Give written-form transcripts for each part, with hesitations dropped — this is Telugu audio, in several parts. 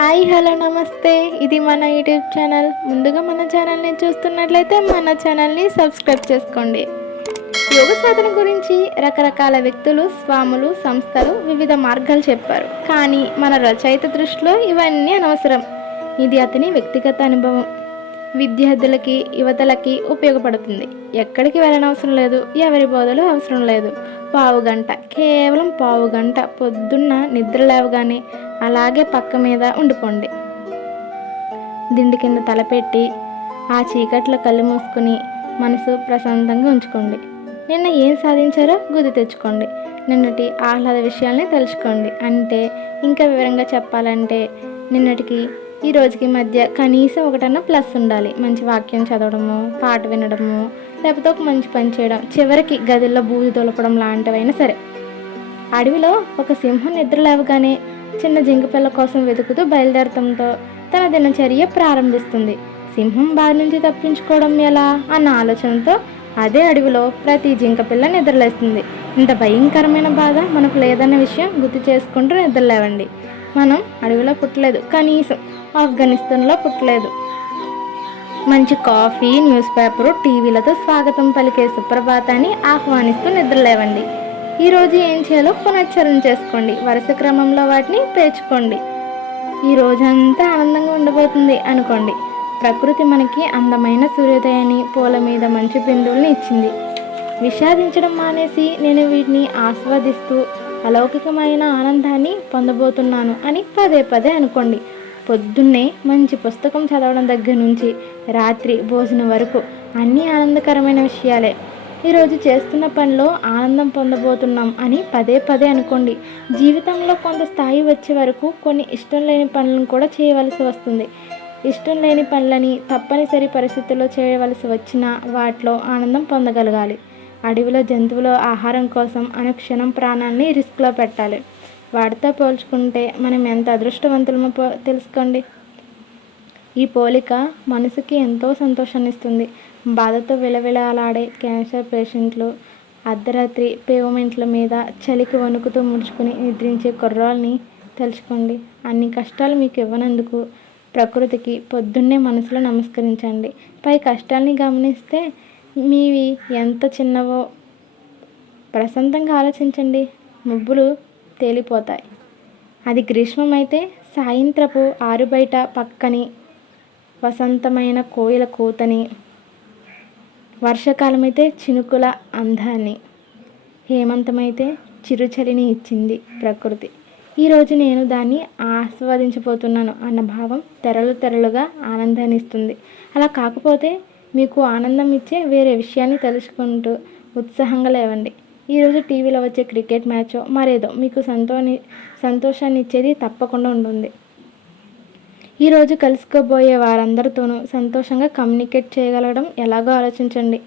హాయ్ హలో నమస్తే, ఇది మన యూట్యూబ్ ఛానల్. ముందుగా మన ఛానల్ని చూస్తున్నట్లయితే మన ఛానల్ని సబ్స్క్రైబ్ చేసుకోండి. యోగ సాధన గురించి రకరకాల వ్యక్తులు, స్వాములు, సంస్థలు వివిధ మార్గాలు చెప్పారు. కానీ మన రచయిత దృష్టిలో ఇవన్నీ అనవసరం. ఇది అతని వ్యక్తిగత అనుభవం. విద్యార్థులకి, యువతలకి ఉపయోగపడుతుంది. ఎక్కడికి వెళ్ళనవసరం లేదు, ఎవరి బోధలు అవసరం లేదు. పావుగంట, కేవలం పావుగంట పొద్దున్న నిద్ర లేవగానే అలాగే పక్క మీద ఉండిపోండి. దిండి కింద తలపెట్టి ఆ చీకట్లో కళ్ళు మూసుకుని మనసు ప్రశాంతంగా ఉంచుకోండి. నిన్న ఏం సాధించారో గుర్తు తెచ్చుకోండి. నిన్నటి ఆహ్లాద విషయాల్ని తెలుసుకోండి. అంటే ఇంకా వివరంగా చెప్పాలంటే నిన్నటికి ఈ రోజుకి మధ్య కనీసం ఒకటన్నా ప్లస్ ఉండాలి. మంచి వాక్యం చదవడము, పాట వినడము, లేకపోతే ఒక మంచి పని చేయడం, చివరికి గదిలో బూజు తొలపడం లాంటివైనా సరే. అడవిలో ఒక సింహం నిద్ర లేవగానే చిన్న జింకపిల్ల కోసం వెతుకుతూ బయలుదేరటంతో తన దినచర్య ప్రారంభిస్తుంది. సింహం బారి నుంచి తప్పించుకోవడం ఎలా అన్న ఆలోచనతో అదే అడవిలో ప్రతి జింకపిల్ల నిద్రలేస్తుంది. ఇంత భయంకరమైన బాధ మనకు లేదన్న విషయం గుర్తు చేసుకుంటూ నిద్రలేవండి. మనం అడవిలో పుట్టలేదు, కనీసం ఆఫ్ఘనిస్తాన్లో పుట్టలేదు. మంచి కాఫీ, న్యూస్ పేపరు, టీవీలతో స్వాగతం పలికే సుప్రభాతాన్ని ఆహ్వానిస్తూ నిద్రలేవండి. ఈరోజు ఏం చేయాలో పునశ్చరణ చేసుకోండి. వరుస క్రమంలో వాటిని పేర్చుకోండి. ఈ రోజంతా ఆనందంగా ఉండబోతుంది అనుకోండి. ప్రకృతి మనకి అందమైన సూర్యోదయాన్ని, పూల మీద మంచు బిందువుల్ని ఇచ్చింది. విషాదించడం మానేసి నేను వీటిని ఆస్వాదిస్తూ అలౌకికమైన ఆనందాన్ని పొందబోతున్నాను అని పదే పదే అనుకోండి. పొద్దున్నే మంచి పుస్తకం చదవడం దగ్గర నుంచి రాత్రి భోజనం వరకు అన్నీ ఆనందకరమైన విషయాలే. ఈరోజు చేస్తున్న పనిలో ఆనందం పొందబోతున్నాం అని పదే పదే అనుకోండి. జీవితంలో కొంత స్థాయి వచ్చే వరకు కొన్ని ఇష్టం లేని పనులను కూడా చేయవలసి వస్తుంది. ఇష్టం లేని పనులని తప్పనిసరి పరిస్థితుల్లో చేయవలసి వచ్చినా వాటిలో ఆనందం పొందగలగాలి. అడవిలో జంతువుల ఆహారం కోసం అనుక్షణం ప్రాణాన్ని రిస్క్లో పెట్టాలి. వాటితో పోల్చుకుంటే మనం ఎంత అదృష్టవంతులమో తెలుసుకోండి. ఈ పోలిక మనసుకి ఎంతో సంతోషాన్ని ఇస్తుంది. బాధతో విలవిలాడే క్యాన్సర్ పేషెంట్లు, అర్ధరాత్రి పేమెంట్ల మీద చలికి వణుకుతూ ముడుచుకుని నిద్రించే కుర్రాల్ని తెలుసుకోండి. అన్ని కష్టాలు మీకు ఇవ్వనందుకు ప్రకృతికి పొద్దున్నే మనసులో నమస్కరించండి. పై కష్టాల్ని గమనిస్తే మీవి ఎంత చిన్నవో ప్రశాంతంగా ఆలోచించండి. మబ్బులు తేలిపోతాయి. అది గ్రీష్మం అయితే సాయంత్రపు ఆరుబయట పక్కని వసంతమైన కోయిల కూతని, వర్షాకాలం అయితే చినుకుల అందాన్ని, హేమంతమైతే చిరుచలిని ఇచ్చింది ప్రకృతి. ఈరోజు నేను దాన్ని ఆస్వాదించబోతున్నాను అన్న భావం తెరలు తెరలుగా ఆనందాన్ని ఇస్తుంది. అలా కాకపోతే మీకు ఆనందం ఇచ్చే వేరే విషయాన్ని తెలుసుకుంటూ ఉత్సాహంగా లేవండి. ఈరోజు టీవీలో వచ్చే క్రికెట్ మ్యాచో మరేదో మీకు సంతోషాన్ని ఇచ్చేది తప్పకుండా ఉంటుంది. ఈరోజు కలుసుకోబోయే వారందరితోనూ సంతోషంగా కమ్యూనికేట్ చేయగలగడం ఎలాగో ఆలోచించండి.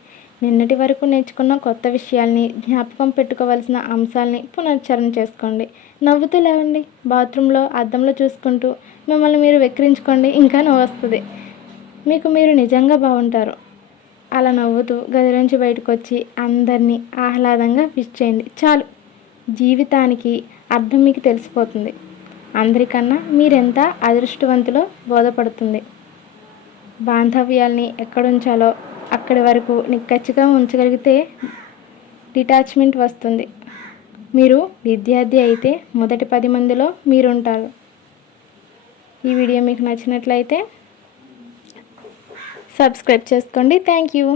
నిన్నటి వరకు నేర్చుకున్న కొత్త విషయాల్ని, జ్ఞాపకం పెట్టుకోవాల్సిన అంశాలని పునశ్చరణ చేసుకోండి. నవ్వుతూ లేవండి. బాత్రూంలో అద్దంలో చూసుకుంటూ మిమ్మల్ని మీరు వెక్కిరించుకోండి. ఇంకా నవ్వు వస్తుంది. మీకు మీరు నిజంగా బాగుంటారు. అలా నవ్వుతూ గదిలోంచి బయటకు వచ్చి అందరినీ ఆహ్లాదంగా విష్ చేయండి. చాలు, జీవితానికి అర్థం మీకు తెలిసిపోతుంది. అందరికన్నా మీరెంత అదృష్టవంతులో బోధపడుతుంది. బాంధవ్యాల్ని ఎక్కడుంచాలో అక్కడి వరకు నిక్కచ్చిగా ఉంచగలిగితే డిటాచ్మెంట్ వస్తుంది. మీరు విద్యార్థి అయితే మొదటి 10 మందిలో మీరుంటారు. ఈ వీడియో మీకు నచ్చినట్లయితే సబ్స్క్రైబ్ చేసుకోండి. Thank you.